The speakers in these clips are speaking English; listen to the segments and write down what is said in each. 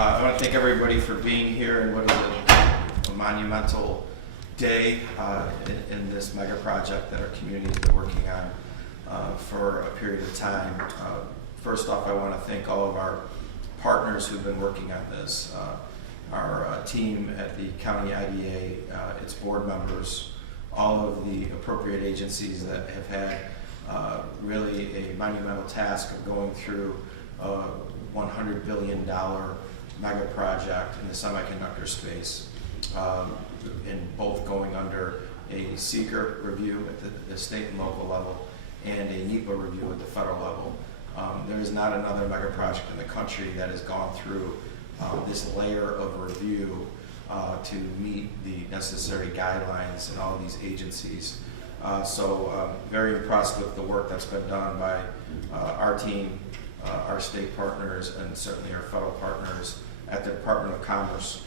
I want to thank everybody for being here and what is a monumental day in this mega project that our community has been working on for a period of time. First off, I want to thank all of our partners who've been working on this. Our team at the county IDA, its board members, all of the appropriate agencies that have had really a monumental task of going through a $100 billion mega project in the semiconductor space, and both going under a seeker review at the state and local level and a NEPA review at the federal level. There is not another mega project in the country that has gone through this layer of review to meet the necessary guidelines in all of these agencies. So very impressed with the work that's been done by our team, our state partners, and certainly our federal partners at the Department of Commerce.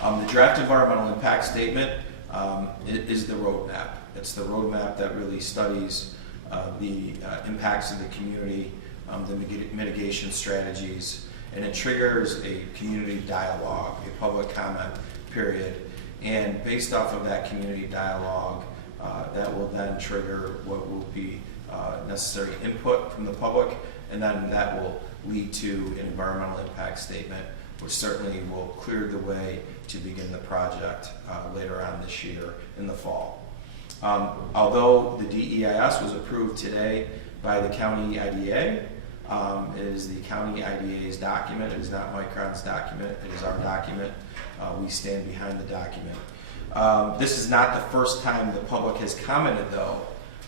The draft environmental impact statement is the roadmap. It's the roadmap that really studies the impacts of the community, the mitigation strategies, and it triggers a community dialogue, a public comment period. And based off of that community dialogue, that will then trigger what will be necessary input from the public, and then that will lead to an environmental impact statement, which certainly will clear the way to begin the project later on this year in the fall. Although the DEIS was approved today by the county IDA, it is the county IDA's document. It is not Micron's document. It is our document. We stand behind the document. This is not the first time the public has commented, though,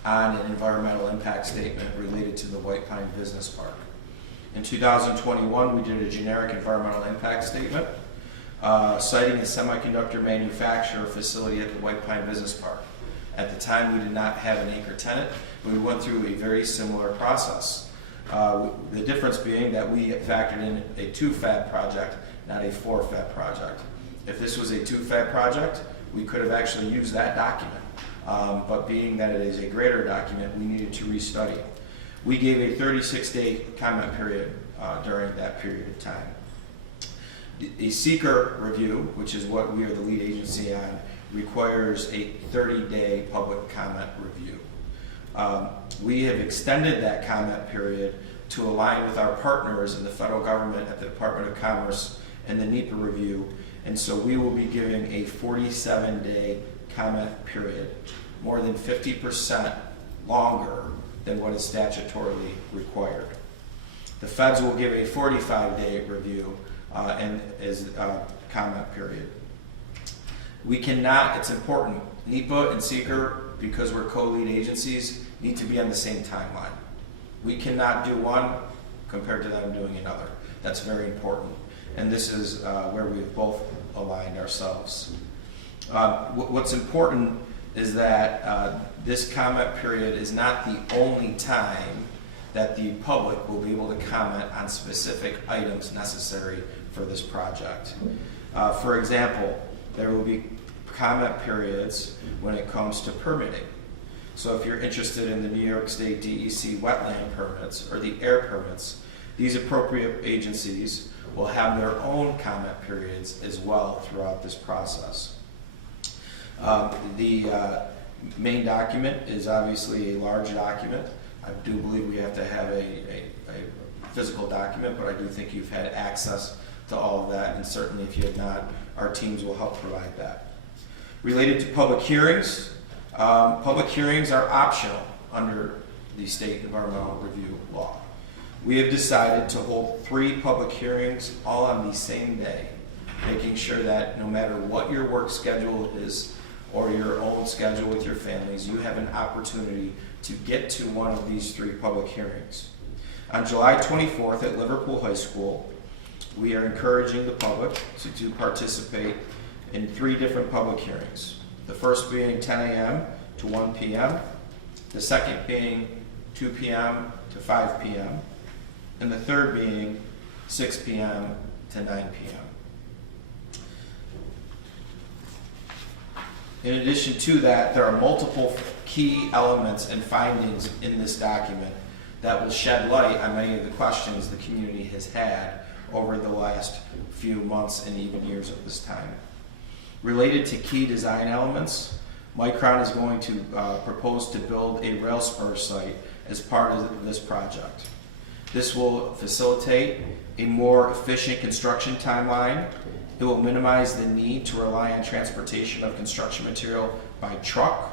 on an environmental impact statement related to the White Pine Business Park. In 2021, we did a generic environmental impact statement citing a semiconductor manufacturer facility at the White Pine Business Park. At the time, we did not have an anchor tenant, but we went through a very similar process. The difference being that we factored in a 2-fab project, not a 4-fab project. If this was a 2-fab project, we could have actually used that document. But being that it is a greater document, we needed to restudy it. We gave a 36-day comment period during that period of time. A seeker review, which is what we are the lead agency on, requires a 30-day public comment review. We have extended that comment period to align with our partners in the federal government at the Department of Commerce and the NEPA review, and so we will be giving a 47-day comment period, more than 50% longer than what is statutorily required. The feds will give a 45-day review and as a comment period. We cannot, it's important, NEPA and seeker, because we're co-lead agencies, need to be on the same timeline. We cannot do one compared to them doing another. That's very important. And this is where we've both aligned ourselves. What's important is that this comment period is not the only time that the public will be able to comment on specific items necessary for this project. For example, there will be comment periods when it comes to permitting. So if you're interested in the New York State DEC wetland permits or the air permits, these appropriate agencies will have their own comment periods as well throughout this process. The main document is obviously a large document. I do believe we have to have a physical document, but I do think you've had access to all of that, and certainly if you have not, our teams will help provide that. Related to public hearings are optional under the state environmental review law. We have decided to hold 3 public hearings all on the same day, making sure that no matter what your work schedule is or your own schedule with your families, you have an opportunity to get to one of these 3 public hearings. On July 24th at Liverpool High School, we are encouraging the public to participate in 3 different public hearings. The first being 10 a.m. to 1 p.m., the second being 2 p.m. to 5 p.m., and the third being 6 p.m. to 9 p.m. In addition to that, there are multiple key elements and findings in this document that will shed light on many of the questions the community has had over the last few months and even years of this time. Related to key design elements, Micron is going to propose to build a rail spur site as part of this project. This will facilitate a more efficient construction timeline. It will minimize the need to rely on transportation of construction material by truck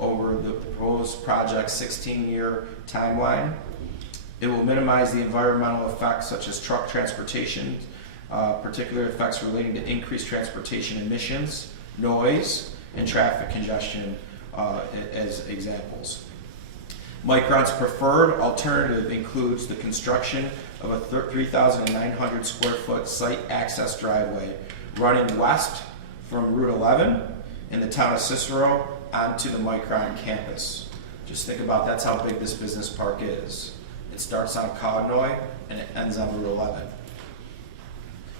over the proposed project's 16-year timeline. It will minimize the environmental effects such as truck transportation, particular effects relating to increased transportation emissions, noise, and traffic congestion as examples. Micron's preferred alternative includes the construction of a 3,900 square foot site access driveway running west from Route 11 in the town of Cicero onto the Micron campus. Just think about that's how big this business park is. It starts on Cognoy and it ends on Route 11.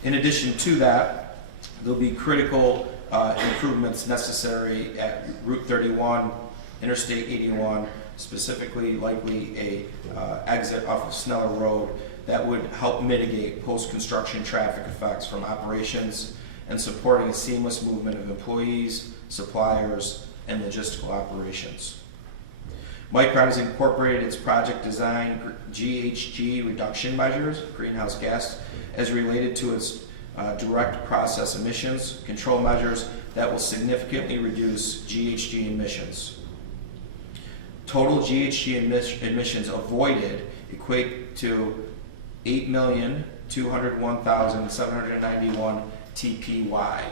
In addition to that, there'll be critical improvements necessary at Route 31, Interstate 81, specifically likely a exit off of Sneller Road that would help mitigate post-construction traffic effects from operations and supporting a seamless movement of employees, suppliers, and logistical operations. Micron has incorporated its project design GHG reduction measures, greenhouse gas, as related to its direct process emissions, control measures that will significantly reduce GHG emissions. Total GHG emissions avoided equate to 8,201,791 TPY.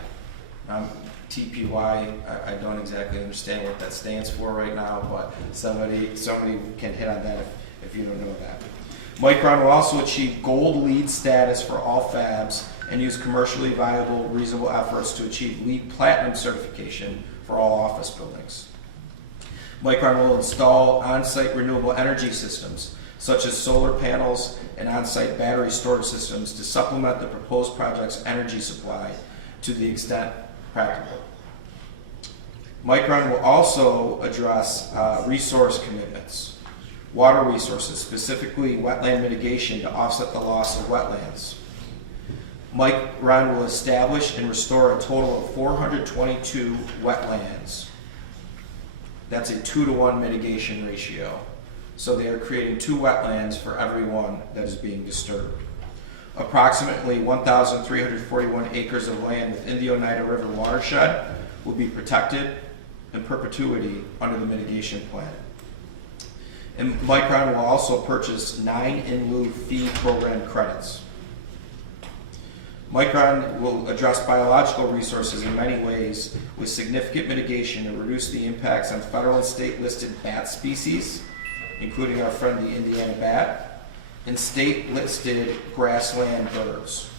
TPY, I don't exactly understand what that stands for right now, but somebody can hit on that if you don't know that. Micron will also achieve gold LEED status for all fabs and use commercially viable, reasonable efforts to achieve LEED Platinum certification for all office buildings. Micron will install on-site renewable energy systems, such as solar panels and on-site battery storage systems to supplement the proposed project's energy supply to the extent practical. Micron will also address resource commitments, water resources, specifically wetland mitigation to offset the loss of wetlands. Micron will establish and restore a total of 422 wetlands. That's a 2-to-1 mitigation ratio. So they are creating 2 wetlands for every one that is being disturbed. Approximately 1,341 acres of land within the Oneida River watershed will be protected in perpetuity under the mitigation plan. And Micron will also purchase 9 in lieu fee program credits. Micron will address biological resources in many ways with significant mitigation to reduce the impacts on federal and state listed bat species, including our friend the Indiana bat, and state-listed grassland birds.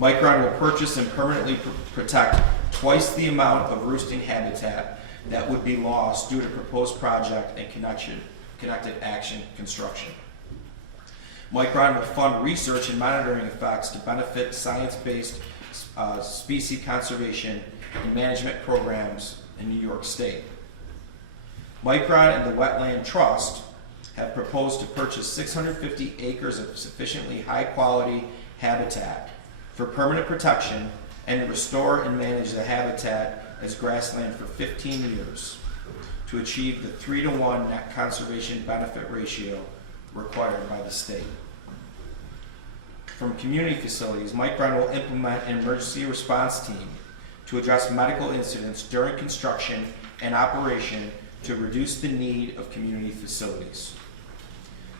Micron will purchase and permanently protect twice the amount of roosting habitat that would be lost due to proposed project and connected action construction. Micron will fund research and monitoring effects to benefit science-based species conservation and management programs in New York State. Micron and the Wetland Trust have proposed to purchase 650 acres of sufficiently high-quality habitat for permanent protection and restore and manage the habitat as grassland for 15 years to achieve the 3-to-1 net conservation benefit ratio required by the state. From community facilities, Micron will implement an emergency response team to address medical incidents during construction and operation to reduce the need of community facilities.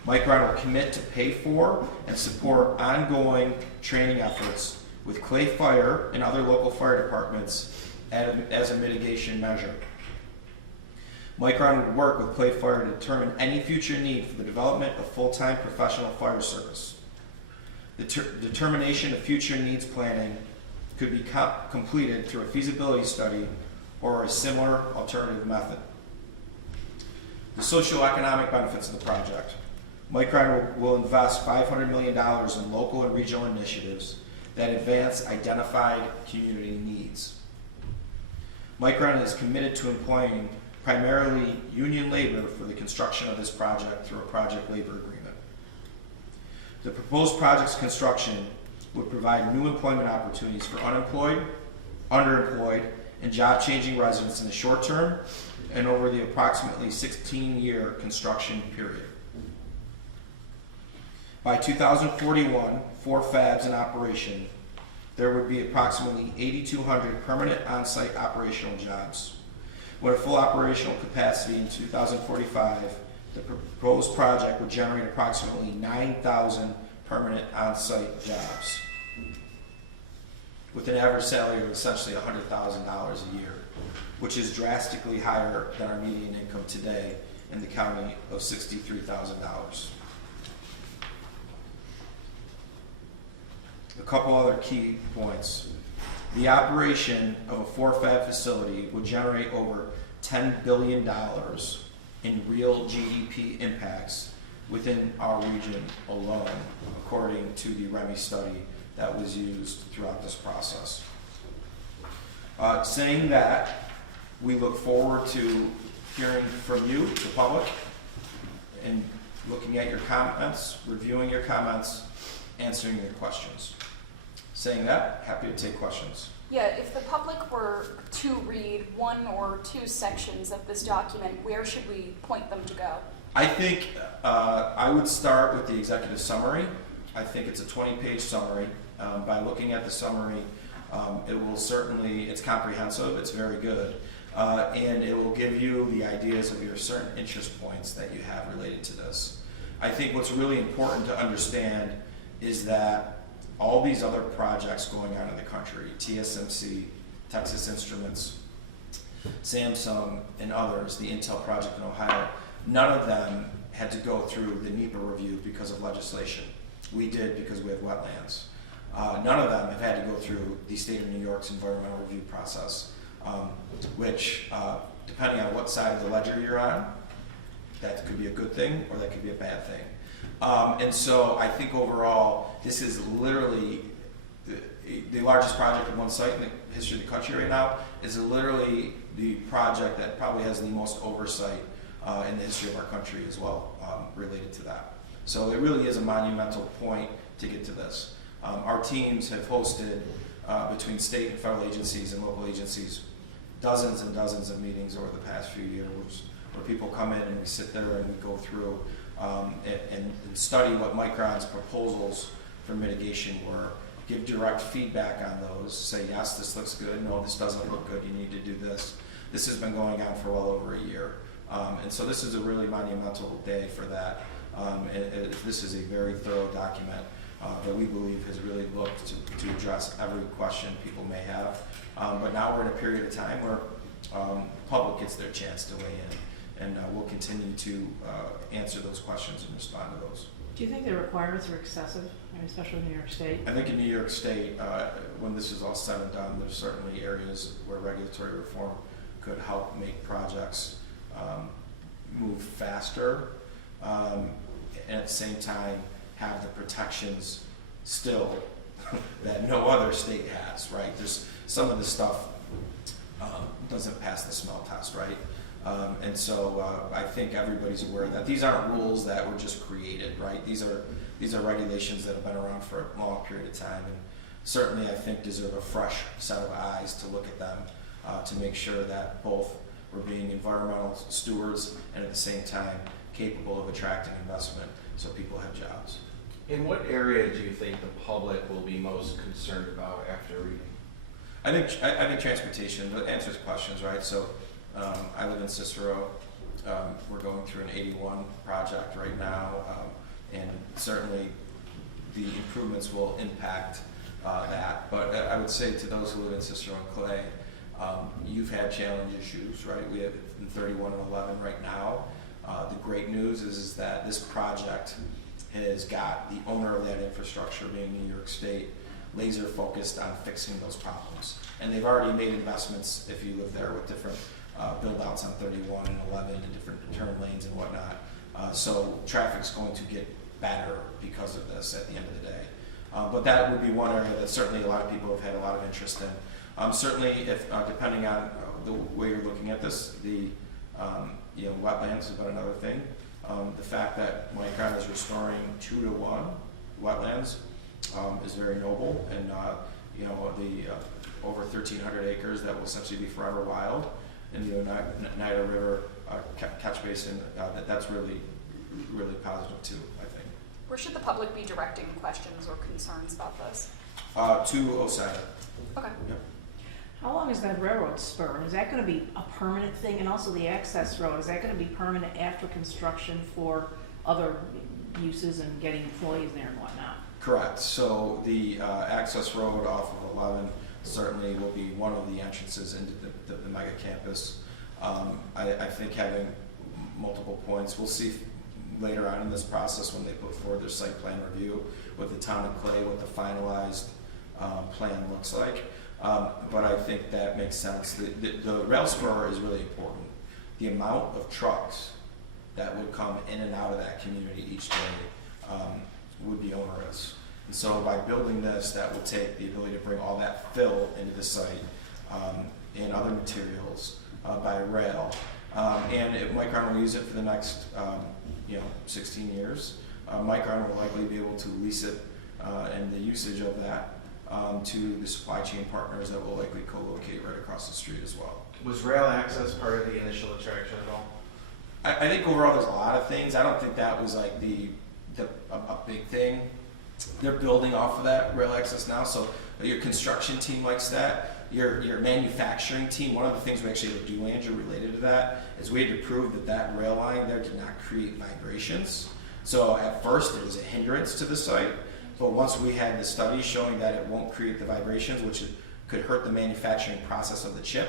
Micron will commit to pay for and support ongoing training efforts with Clay Fire and other local fire departments as a mitigation measure. Micron would work with Clay Fire to determine any future need for the development of full-time professional fire service. The determination of future needs planning could be completed through a feasibility study or a similar alternative method. The socioeconomic benefits of the project. Micron will invest $500 million in local and regional initiatives that advance identified community needs. Micron is committed to employing primarily union labor for the construction of this project through a project labor agreement. The proposed project's construction would provide new employment opportunities for unemployed, underemployed, and job-changing residents in the short term and over the approximately 16-year construction period. By 2041, for fabs in operation, there would be approximately 8,200 permanent on-site operational jobs. When at full operational capacity in 2045, the proposed project would generate approximately 9,000 permanent on-site jobs, with an average salary of essentially $100,000 a year, which is drastically higher than our median income today in the county of $63,000. A couple other key points. The operation of a 4-fab facility would generate over $10 billion in real GDP impacts within our region alone, according to the REMI study that was used throughout this process. Saying that, we look forward to hearing from you, the public, and looking at your comments, reviewing your comments, answering your questions. Saying that, happy to take questions. Yeah, if the public were to read 1 or 2 sections of this document, where should we point them to go? I think I would start with the executive summary. I think it's a 20-page summary. By looking at the summary, it will certainly, it's comprehensive, it's very good, and it will give you the ideas of your certain interest points that you have related to this. I think what's really important to understand is that all these other projects going on in the country, TSMC, Texas Instruments, Samsung, and others, the Intel project in Ohio, none of them had to go through the NEPA review because of legislation. We did because we have wetlands. None of them have had to go through the state of New York's environmental review process, which, depending on what side of the ledger you're on, that could be a good thing or that could be a bad thing. And so I think overall, this is literally the largest project of one site in the history of the country right now. Is literally the project that probably has the most oversight in the history of our country as well, related to that. So it really is a monumental point to get to this. Our teams have hosted, between state and federal agencies and local agencies, dozens and dozens of meetings over the past few years where people come in and we sit there and we go through and study what Micron's proposals for mitigation were, give direct feedback on those, say, yes, this looks good, no, this doesn't look good, you need to do this. This has been going on for well over a year. And so this is a really monumental day for that. This is a very thorough document that we believe has really looked to address every question people may have. But now we're in a period of time where the public gets their chance to weigh in, and we'll continue to answer those questions and respond to those. Do you think the requirements are excessive, especially in New York State? I think in New York State, when this is all said and done, there's certainly areas where regulatory reform could help make projects move faster, and at the same time have the protections still that no other state has, right? There's some of the stuff doesn't pass the smell test, right? And so I think everybody's aware that these aren't rules that were just created, right? These are regulations that have been around for a long period of time, and certainly I think deserve a fresh set of eyes to look at them to make sure that both we're being environmental stewards and at the same time capable of attracting investment so people have jobs. In what area do you think the public will be most concerned about after reading? I think transportation answers questions, right? So I live in Cicero. We're going through an 81 project right now, and certainly the improvements will impact that. But I would say to those who live in Cicero and Clay, you've had challenge issues, right? We have in 31 and 11 right now. The great news is that this project has got the owner of that infrastructure, being New York State, laser focused on fixing those problems. And they've already made investments, if you live there, with different build outs on 31 and 11 and different turn lanes and whatnot. So traffic's going to get better because of this at the end of the day. But that would be one area that certainly a lot of people have had a lot of interest in. Certainly, if depending on the way you're looking at this, the wetlands has been another thing. The fact that Micron is restoring 2 to 1 wetlands is very noble, and you know, the over 1,300 acres that will essentially be forever wild in the Oneida River catch basin, that's really positive too, I think. Where should the public be directing questions or concerns about this? To OSADA. Okay. Yep. How long is that railroad spur? Is that gonna be a permanent thing? And also the access road, is that gonna be permanent after construction for other uses and getting employees there and whatnot? Correct. So the access road off of 11 certainly will be one of the entrances into the mega campus. I think having multiple points, we'll see later on in this process when they put forward their site plan review with the town of Clay, what the finalized plan looks like. But I think that makes sense. The rail spur is really important. The amount of trucks that would come in and out of that community each day would be onerous. And so by building this, that will take the ability to bring all that fill into the site and other materials by rail. And Micron will use it for the next 16 years. Micron will likely be able to lease it and the usage of that to the supply chain partners that will likely co-locate right across the street as well. Was rail access part of the initial attraction at all? I think overall there's a lot of things. I don't think that was like a big thing. They're building off of that rail access now, so your construction team likes that. Your manufacturing team, one of the things we actually had to do, Andrew, related to that, is we had to prove that that rail line there did not create vibrations. So at first it was a hindrance to the site, but once we had the study showing that it won't create the vibrations, which could hurt the manufacturing process of the chip,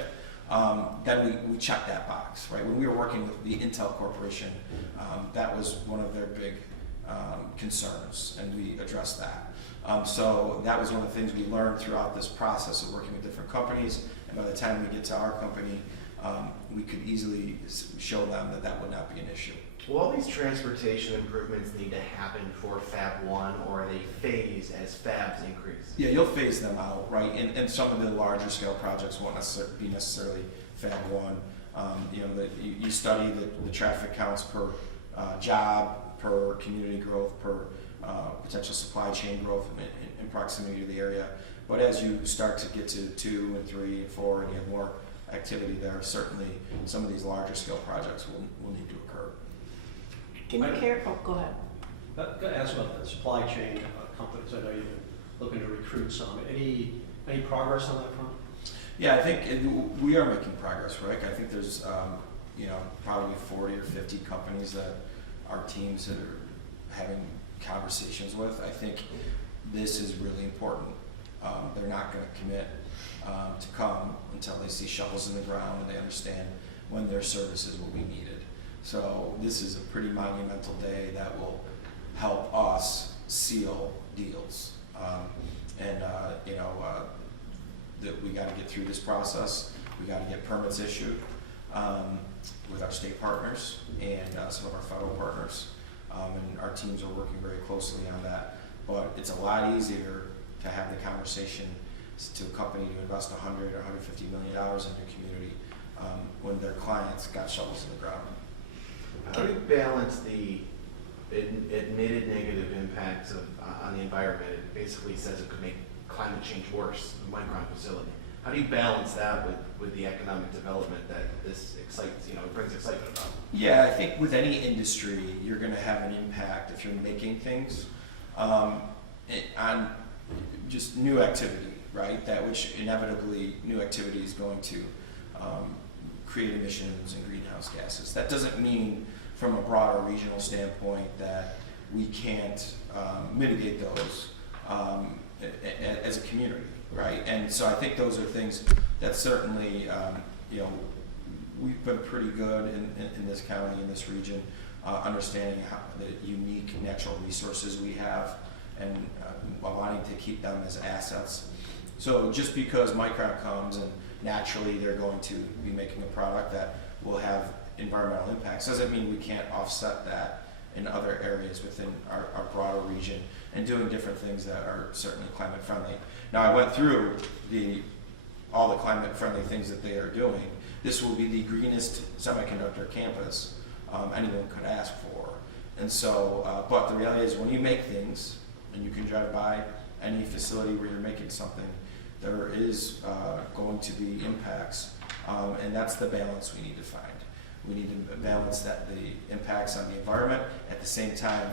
then we checked that box, right? When we were working with the Intel Corporation, that was one of their big concerns, and we addressed that. So that was one of the things we learned throughout this process of working with different companies, and by the time we get to our company, we could easily show them that that would not be an issue. Will all these transportation improvements need to happen for Fab 1, or are they phased as fabs increase? Yeah, you'll phase them out, right? And some of the larger scale projects won't be necessarily Fab 1. You study the traffic counts per job, per community growth, per potential supply chain growth in proximity to the area. But as you start to get to 2 and 3 and 4 and you have more activity there, certainly some of these larger scale projects will need to occur. Can you care? Oh, go ahead. Got to ask about the supply chain companies. I know you've been looking to recruit some. Any progress on that front? Yeah, I think we are making progress, Rick. I think there's probably 40 or 50 companies that our teams are having conversations with. I think this is really important. They're not going to commit to come until they see shovels in the ground and they understand when their services will be needed. So this is a pretty monumental day that will help us seal deals. That we got to get through this process. We got to get permits issued with our state partners and some of our federal partners. And our teams are working very closely on that. But it's a lot easier to have the conversation to a company to invest $100 or $150 million in your community when their clients got shovels in the ground. How do you balance the admitted negative impacts on the environment? It basically says it could make climate change worse, the Micron facility. How do you balance that with the economic development that this excites, brings excitement about? Yeah, I think with any industry, you're going to have an impact if you're making things on just new activity, right? That which inevitably new activity is going to create emissions and greenhouse gases. That doesn't mean from a broader regional standpoint that we can't mitigate those as a community, right? And so I think those are things that certainly, we've been pretty good in this county, in this region, understanding how the unique natural resources we have and wanting to keep them as assets. So just because Micron comes and naturally they're going to be making a product that will have environmental impacts doesn't mean we can't offset that in other areas within our broader region and doing different things that are certainly climate friendly. Now I went through all the climate friendly things that they are doing. This will be the greenest semiconductor campus anyone could ask for. And so, but the reality is when you make things and you can drive by any facility where you're making something, there is going to be impacts, and that's the balance we need to find. We need to balance that the impacts on the environment at the same time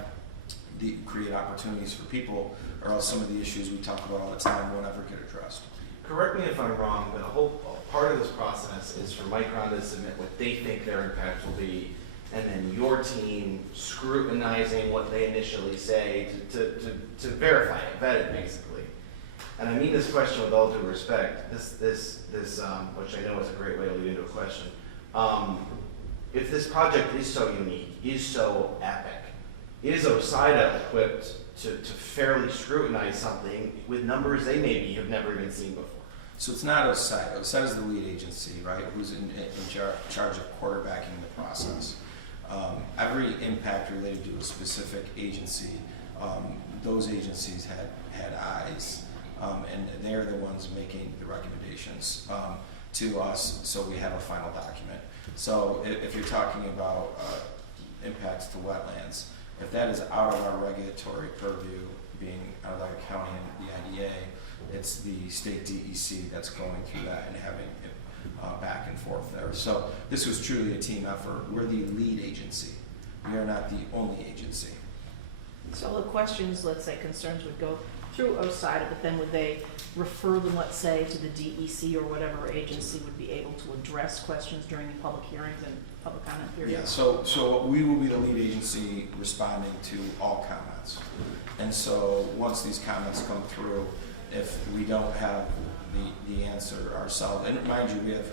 create opportunities for people, or else some of the issues we talk about all the time won't ever get addressed. Correct me if I'm wrong, but a whole part of this process is for Micron to submit what they think their impact will be, and then your team scrutinizing what they initially say to verify it, vet it basically. And I mean this question with all due respect. This which I know is a great way to lead into a question. If this project is so unique, is so epic, is OSIDA equipped to fairly scrutinize something with numbers they maybe have never even seen before? So it's not OSIDA. OSIDA is the lead agency, right, who's in charge of quarterbacking the process. Every impact related to a specific agency, those agencies had eyes, and they're the ones making the recommendations to us, so we have a final document. So if you're talking about impacts to wetlands, if that is out of our regulatory purview, being Onondaga County and the IDA, it's the state DEC that's going through that and having it back and forth there. So this was truly a team effort. We're the lead agency. We are not the only agency. So the questions, let's say concerns would go through OSIDA, but then would they refer them, let's say, to the DEC or whatever agency would be able to address questions during the public hearings and public comment period? Yeah, so we will be the lead agency responding to all comments. And so once these comments come through, if we don't have the answer ourselves, and mind you, we have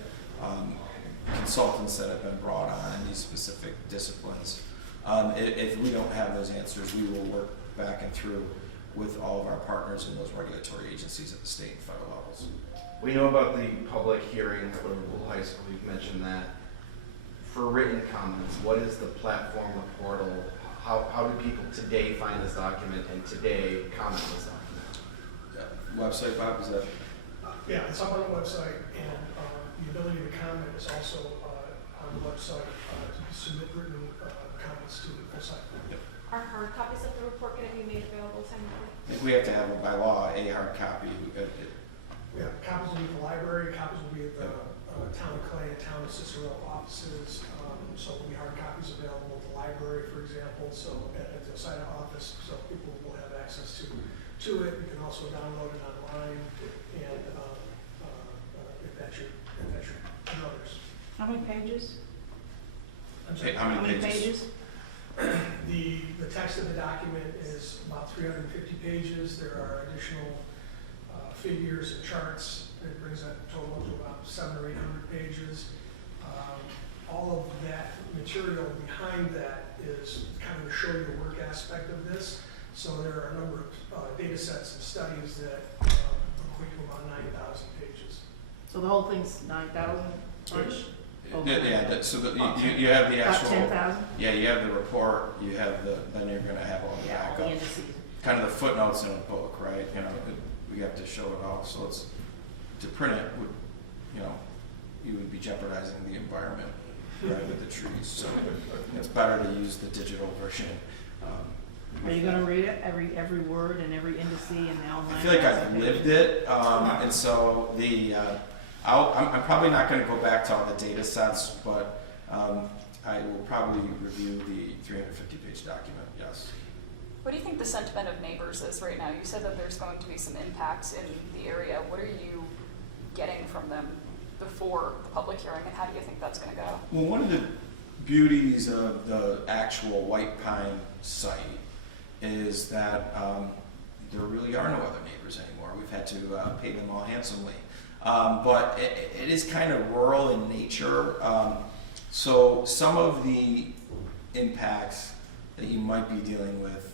consultants that have been brought on in these specific disciplines. If we don't have those answers, we will work back and through with all of our partners in those regulatory agencies at the state and federal levels. We know about the public hearing at Liverpool High School, you've mentioned that. For written comments, what is the platform, the portal? How do people today find this document and today comment on this document? Website, Bob, is that? Yeah, it's up on the website, and the ability to comment is also on the website, to submit written comments to the website. Are hard copies of the report going to be made available timely? I think we have to have, by law, a hard copy. Yeah, copies will be at the library, copies will be at the town of Clay and town of Cicero offices, so there'll be hard copies available at the library, for example, so at the site office, so people will have access to it. You can also download it online, and if that's your druthers. How many pages? I'm sorry. How many pages? The text of the document is about 350 pages. There are additional figures and charts. It brings that total to about 700 or 800 pages. All of that material behind that is kind of to show you the work aspect of this. So there are a number of data sets and studies that equate to about 9,000 pages. So the whole thing's 9,000-ish? So you have the About actual. 10,000? Yeah, you have the report, you have then you're gonna have all the Yeah, all the backup. indices. Kind of the footnotes in a book, right? You know, we have to show it all, so it's, to print it would, you would be jeopardizing the environment, right, with the trees. So it's better to use the digital version. Are you gonna read it, every word and every indice and all 9,000 I feel like I've pages? lived it, and so I'm probably not going to go back to all the data sets, but I will probably review the 350-page document, yes. What do you think the sentiment of neighbors is right now? You said that there's going to be some impacts in the area. What are you getting from them before the public hearing, and how do you think that's going to go? Well, one of the beauties of the actual White Pine site is that there really are no other neighbors anymore. We've had to pay them all handsomely. But it is kind of rural in nature. So some of the impacts that you might be dealing with,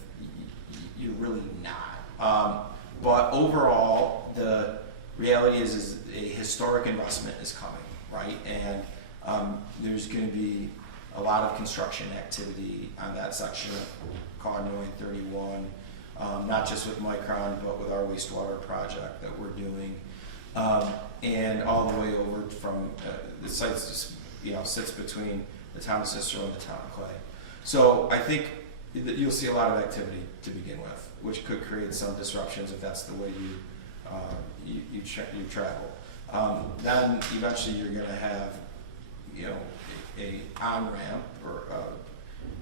you're really not. But overall, the reality is a historic investment is coming, right? And there's going to be a lot of construction activity on that section of Conroy 31, not just with Micron, but with our wastewater project that we're doing. And all the way over from the site sits between the town of Cicero and the town of Clay. So I think that you'll see a lot of activity to begin with. which could create some disruptions if that's the way you travel. Then eventually you're going to have, a on-ramp or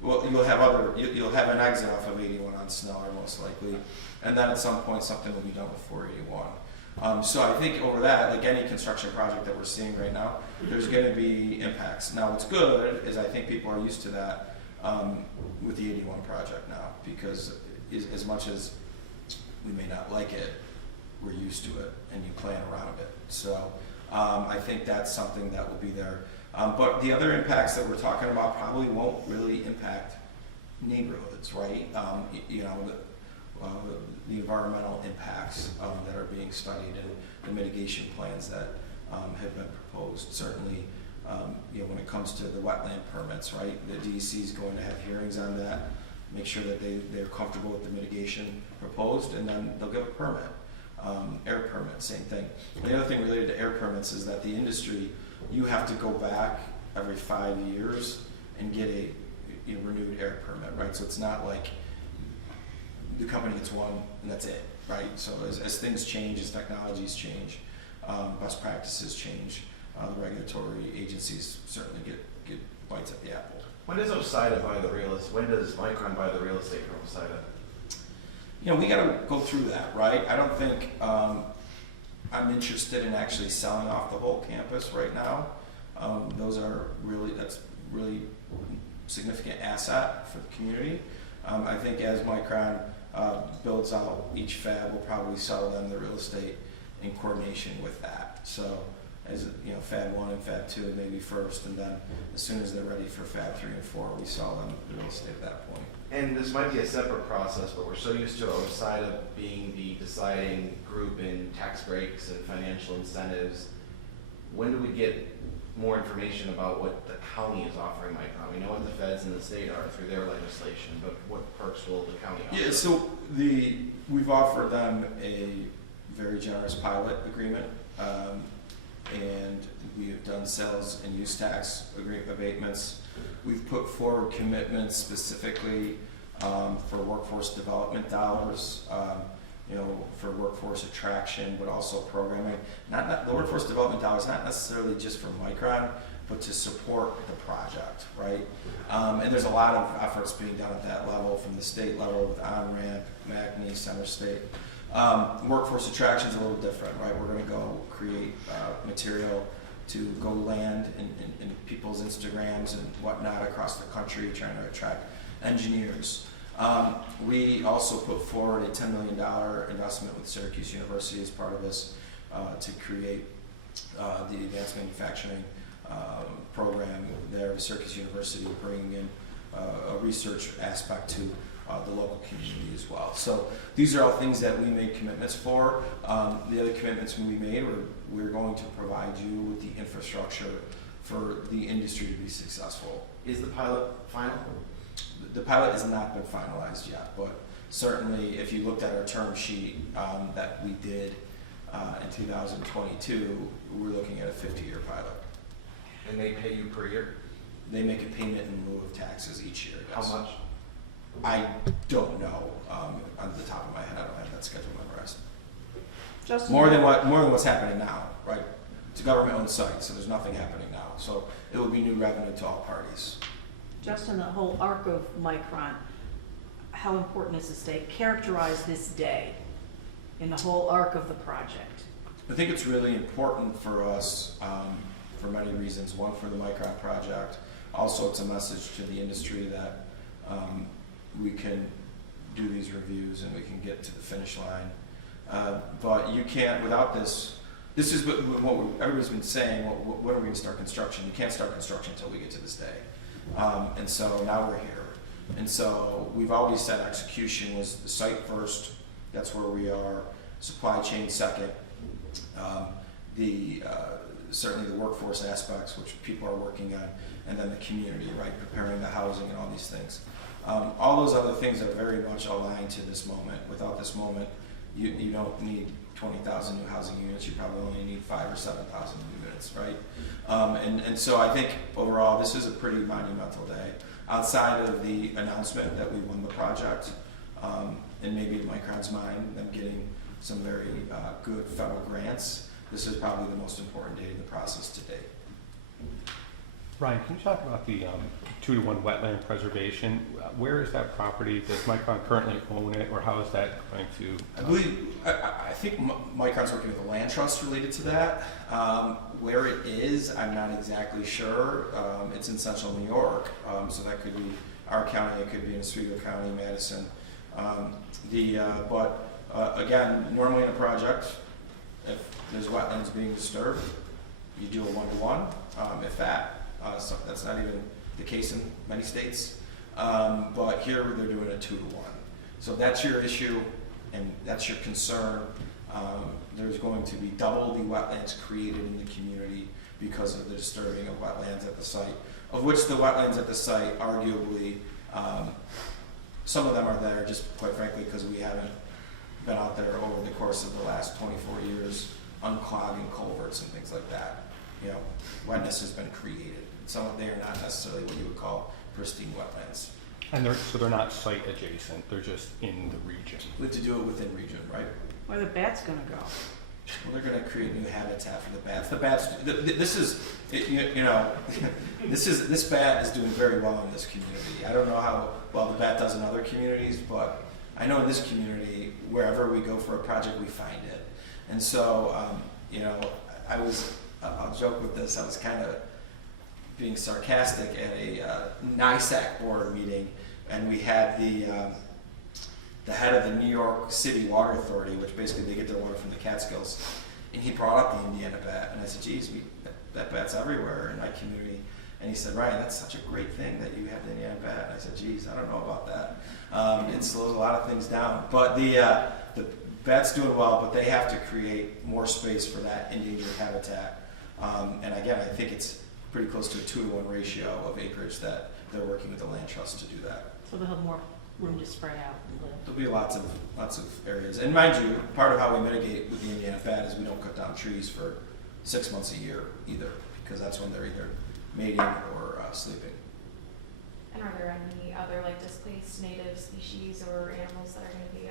you'll have an exit off of 81 on Sneller most likely, and then at some point something will be done with 481. So I think over that, like any construction project that we're seeing right now, there's going to be impacts. Now what's good is I think people are used to that with the 81 project now, because as much as we may not like it, we're used to it and you plan around it. So I think that's something that will be there. But the other impacts that we're talking about probably won't really impact neighborhoods, right? The environmental impacts that are being studied and the mitigation plans that have been proposed. Certainly, when it comes to the wetland permits, right? The DEC is going to have hearings on that, make sure that they're comfortable with the mitigation proposed, and then they'll give a permit. Air permit, same thing. And the other thing related to air permits is that the industry, you have to go back every 5 years and get a renewed air permit, right? So it's not like the company gets one and that's it, right? So as things change, as technologies change, best practices change, the regulatory agencies certainly get bites at the apple. When does OSIDA buy the real estate? When does Micron buy the real estate from OSIDA? We got to go through that, right? I don't think I'm interested in actually selling off the whole campus right now. That's really significant asset for the community. I think as Micron builds out each fab, we'll probably sell them the real estate in coordination with that. So as Fab 1 and Fab 2 maybe first, and then as soon as they're ready for Fab 3 and 4, we sell them the real estate at that point. And this might be a separate process, but we're so used to OSIDA being the deciding group in tax breaks and financial incentives. When do we get more information about what the county is offering Micron? We know what the feds and the state are through their legislation, but what perks will the county offer? Yeah, so we've offered them a very generous pilot agreement, and we have done sales and use tax abatements. We've put forward commitments specifically for workforce development dollars, for workforce attraction, but also programming. Not the workforce development dollars, not necessarily just for Micron, but to support the project, right? And there's a lot of efforts being done at that level, from the state level with OnRamp, MACNY, Center State. Workforce attraction is a little different, right? We're going to go create material to go land in people's Instagrams and whatnot across the country, trying to attract engineers. We also put forward a $10 million investment with Syracuse University as part of this to create the advanced manufacturing program there. Syracuse University bringing in a research aspect to the local community as well. So these are all things that we made commitments for. The other commitments we made were we're going to provide you with the infrastructure for the industry to be successful. Is the pilot final? The pilot has not been finalized yet, but certainly if you looked at our term sheet that we did in 2022, we're looking at a 50-year pilot. And they pay you per year? They make a payment in lieu of taxes each year. Yes. How much? I don't know. On the top of my head, I don't have that schedule memorized. Justin, More than what's happening now, right? It's a government-owned site, so there's nothing happening now. So it would be new revenue to all parties. Justin, the whole arc of Micron, how important is this day? Characterize this day in the whole arc of the project. I think it's really important for us for many reasons. One, for the Micron project. Also, it's a message to the industry that we can do these reviews and we can get to the finish line. But you can't, without this, this is what everybody's been saying, when are we going to start construction? You can't start construction until we get to this day. And so now we're here. And so we've always said execution was the site first. That's where we are. Supply chain second. Certainly the workforce aspects, which people are working on, and then the community, right? Preparing the housing and all these things. All those other things are very much aligned to this moment. Without this moment, you don't need 20,000 new housing units. You probably only need 5,000 or 7,000 units, right? And so I think overall, this is a pretty monumental day. Outside of the announcement that we won the project, and maybe in Micron's mind, them getting some very good federal grants. This is probably the most important date in the process to date. Ryan, can you talk about the 2-to-1 wetland preservation? Where is that property? Does Micron currently own it, or how is that going to? I think Micron's working with the land trust related to that. Where it is, I'm not exactly sure. It's in central New York, so that could be our county, it could be in Oswego County, Madison. Again, normally in a project, if there's wetlands being disturbed, you do a 1-to-1, if that. So that's not even the case in many states. But here they're doing a 2-to-1. So if that's your issue and that's your concern, there's going to be double the wetlands created in the community because of the disturbing of wetlands at the site, of which the wetlands at the site arguably, some of them are there just quite frankly because we haven't been out there over the course of the last 24 years unclogging culverts and things like that. You know, wetness has been created. Some of they are not necessarily what you would call pristine wetlands. And they're not site adjacent, they're just in the region. We have to do it within region, right? Where the bat's gonna go? Well, they're going to create new habitat for the bats. The bats. This is, this bat is doing very well in this community. I don't know how well the bat does in other communities, but I know in this community, wherever we go for a project, we find it. And so, I'll joke with this. I was kind of being sarcastic at a NISAC board meeting, and we had the head of the New York City Water Authority, which basically they get their water from the Catskills, and he brought up the Indiana bat, and I said, geez, that bat's everywhere in my community. And he said, Ryan, that's such a great thing that you have the Indiana bat. And I said, geez, I don't know about that. It slows a lot of things down. But the bat's doing well, but they have to create more space for that endangered habitat. And again, I think it's pretty close to a 2-to-1 ratio of acreage that they're working with the land trust to do that. So they'll have more room to spread out and live. There'll be lots of areas. And mind you, part of how we mitigate with the Indiana bat is we don't cut down trees for 6 months a year either, because that's when they're either mating or sleeping. And are there any other like displaced native species or animals that are going to be?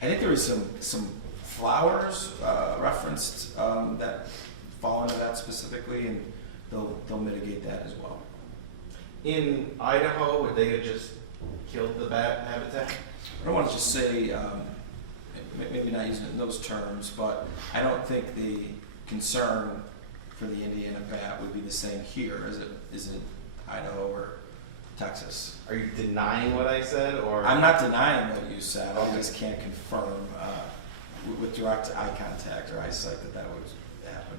I think there was some flowers referenced that fall into that specifically, and they'll mitigate that as well. In Idaho, would they have just killed the bat habitat? I don't want to just say, maybe not using it in those terms, but I don't think the concern for the Indiana bat would be the same here as it is in Idaho or Texas. Are you denying what I said, or? I'm not denying what you said. I just can't confirm with direct eye contact or eyesight that would happen.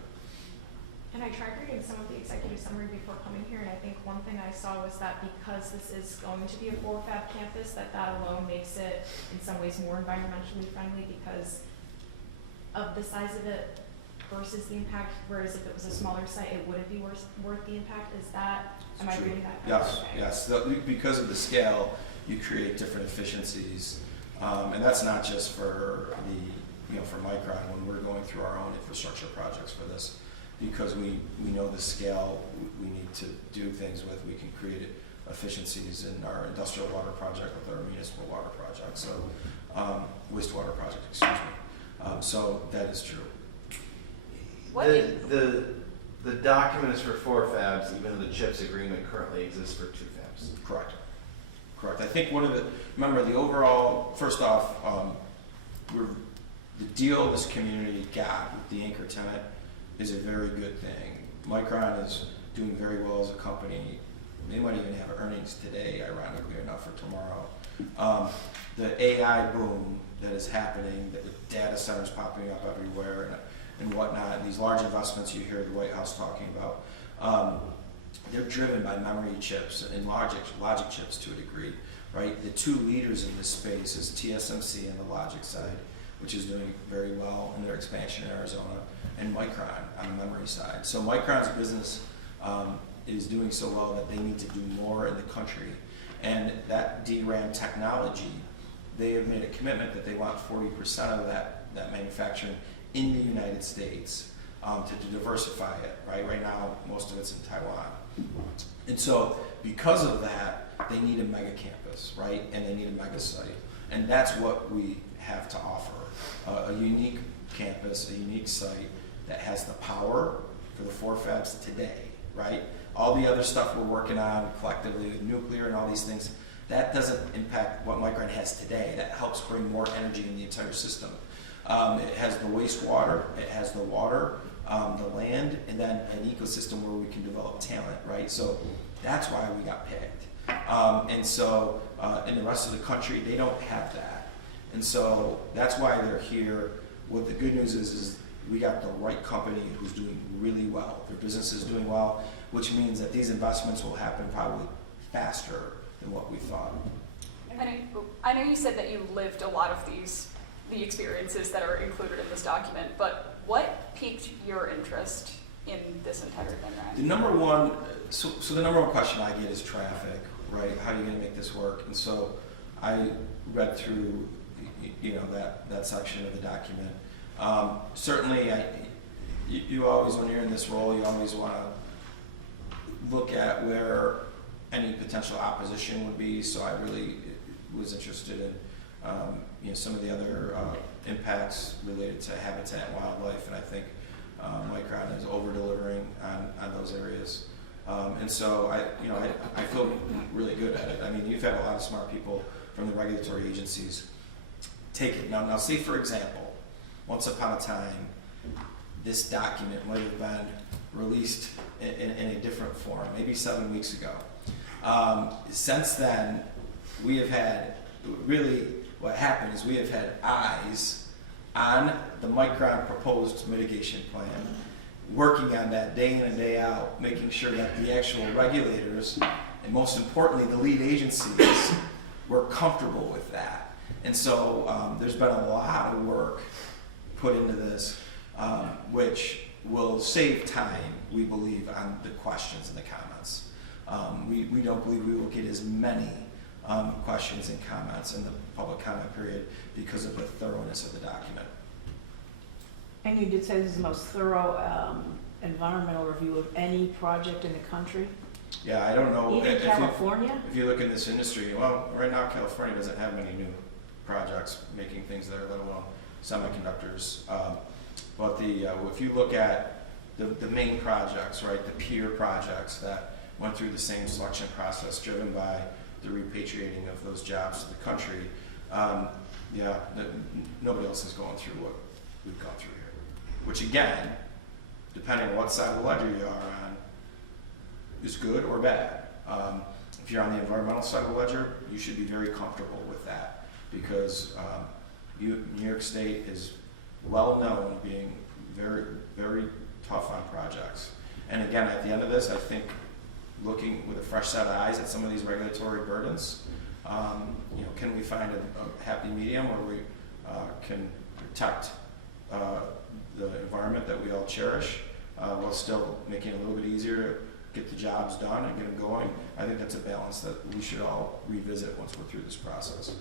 And I tried reading some of the executive summary before coming here, and I think one thing I saw was that because this is going to be a 4-fab campus, that alone makes it in some ways more environmentally friendly because of the size of it versus the impact, whereas if it was a smaller site, it wouldn't be worth the impact. Is that, am I reading that correctly? Yes. Because of the scale, you create different efficiencies, and that's not just for for Micron when we're going through our own infrastructure projects for this. Because we know the scale we need to do things with, we can create efficiencies in our industrial water project with our municipal water project, so wastewater project, excuse me. So that is true. The document is for 4 fabs, even though the CHIPS agreement currently exists for 2 fabs. Correct. I think remember the overall, first off, the deal this community got with the anchor tenant is a very good thing. Micron is doing very well as a company. They might even have earnings today, ironically enough, for tomorrow. The AI boom that is happening, the data centers popping up everywhere and whatnot, and these large investments you hear the White House talking about, they're driven by memory chips and logic chips to a degree, right? The 2 leaders in this space is TSMC on the logic side, which is doing very well in their expansion in Arizona, and Micron on the memory side. So Micron's business is doing so well that they need to do more in the country. And that DRAM technology, they have made a commitment that they want 40% of that manufacturing in the United States to diversify it, right? Right now, most of it's in Taiwan. And so because of that, they need a mega campus, right? And they need a mega site. And that's what we have to offer, a unique campus, a unique site that has the power for the four fabs today, right? All the other stuff we're working on collectively with nuclear and all these things, that doesn't impact what Micron has today. That helps bring more energy in the entire system. It has the wastewater, it has the water, the land, and then an ecosystem where we can develop talent, right? So that's why we got picked. And so in the rest of the country, they don't have that. And so that's why they're here. What the good news is we got the right company who's doing really well. Their business is doing well, which means that these investments will happen probably faster than what we thought. I know you said that you lived a lot of the experiences that are included in this document, but what piqued your interest in this entire thing, Ryan? The number one, so the number one question I get is traffic, right? How are you going to make this work? And so I read through, that section of the document. Certainly, you always, when you're in this role, you always want to look at where any potential opposition would be. So I really was interested in, some of the other impacts related to habitat and wildlife, and I think Micron is over-delivering on those areas. And so I feel really good at it. I mean, you've had a lot of smart people from the regulatory agencies take it. Now say, for example, once upon a time, this document might have been released in a different form, maybe 7 weeks ago. Since then, we have had, really what happened is we have had eyes on the Micron proposed mitigation plan, working on that day in and day out, making sure that the actual regulators, and most importantly, the lead agencies, were comfortable with that. And so there's been a lot of work put into this, which will save time, we believe, on the questions and the comments. We don't believe we will get as many questions and comments in the public comment period because of the thoroughness of the document. And you did say this is the most thorough environmental review of any project in the country? Yeah, I don't know. Even California? If you look in this industry, well, right now California doesn't have many new projects making things there, let alone semiconductors. But if you look at the main projects, right, the peer projects that went through the same selection process driven by the repatriating of those jobs to the country, nobody else is going through what we've gone through here. Which again, depending on what side of the ledger you are on, is good or bad. If you're on the environmental side of the ledger, you should be very comfortable with that because New York State is well known being very, very tough on projects. And again, at the end of this, I think looking with a fresh set of eyes at some of these regulatory burdens, can we find a happy medium where we can protect the environment that we all cherish while still making it a little bit easier to get the jobs done and get them going? I think that's a balance that we should all revisit once we're through this process.